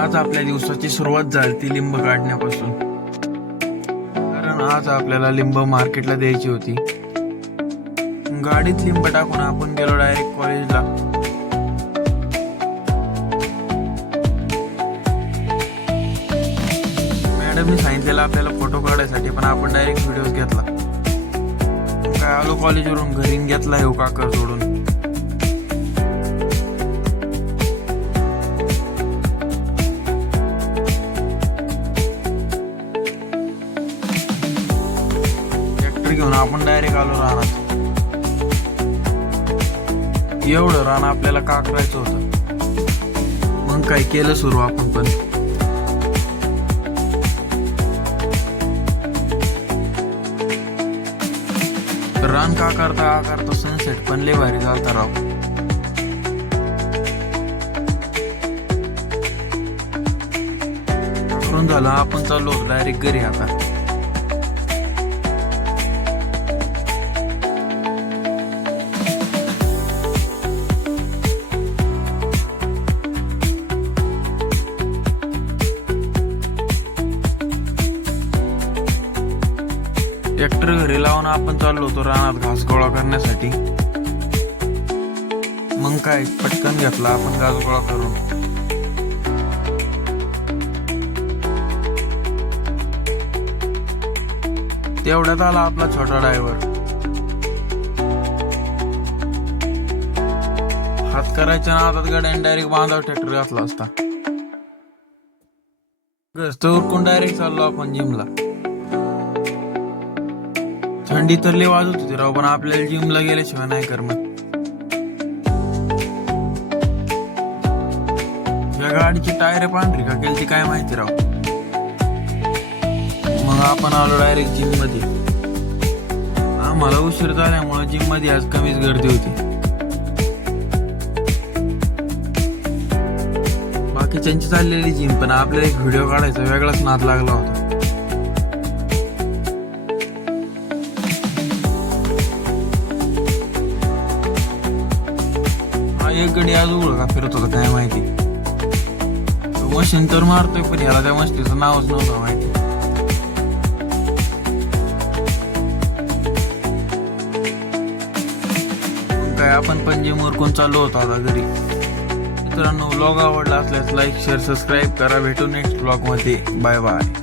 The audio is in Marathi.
आज आपल्या दिवसाची सुरुवात झाली ती लिंब काढण्यापासून, कारण आज आपल्याला लिंब मार्केटला द्यायची होती. गाडीत लिंब टाकून आपण गेलो डायरेक्ट कॉलेजला. मॅडमनी सांगितलेलं आपल्याला फोटो काढायसाठी, पण आपण डायरेक्ट व्हिडिओ घेतला. काय आलो कॉलेजवरून घरी घेतला येऊ काकर सोडून. घेऊन आपण डायरेक्ट आलो रानात. एवढं रान आपल्याला का करायचं होतं. मग काय केलं सुरू आपण पण. रान का करता सनसेट पण लय भारी झालता राव. करून झालं आपण चाललो होतो डायरेक्ट घरी. आता ट्रॅक्टर घरी लावून आपण चाललो होतो रानात घास गोळा करण्यासाठी. मग काय पटकन घेतला आपण घास गोळा करून. तेवढ्यात आला आपला छोटा ड्रायव्हर. हात करायच्या नादात गाड्याने डायरेक्ट बांधावर ट्रॅक्टर घातला असता. घस्त उरकून डायरेक्ट चाललो आपण जिमला. थंडी तर लय वाजत होती राव, पण आपल्याला जिमला गेल्याशिवाय नाही करमत. या गाडीची टायर पांढरी का केली ती काय माहिती राव. मग आपण आलो डायरेक्ट जिम मध्ये. आम्हाला उशीर झाल्यामुळे जिम मध्ये आज कमीच गर्दी होती. बाकीच्यांची चाललेली जिम, पण आपल्याला एक व्हिडिओ काढायचा वेगळाच नाद लागला होता. एक गडी आज उघड का फिरत होता काय माहिती. मशीन तर मारतोय, पण ह्याला त्या मशीनचं नावच नव्हतं माहिती. काय आपण पण जिम वरकून चाललो होतो आता घरी. मित्रांनो, व्लॉग आवडला असल्यास लाईक शेअर सबस्क्राईब करा. भेटू नेक्स्ट व्लॉग मध्ये. Bye bye.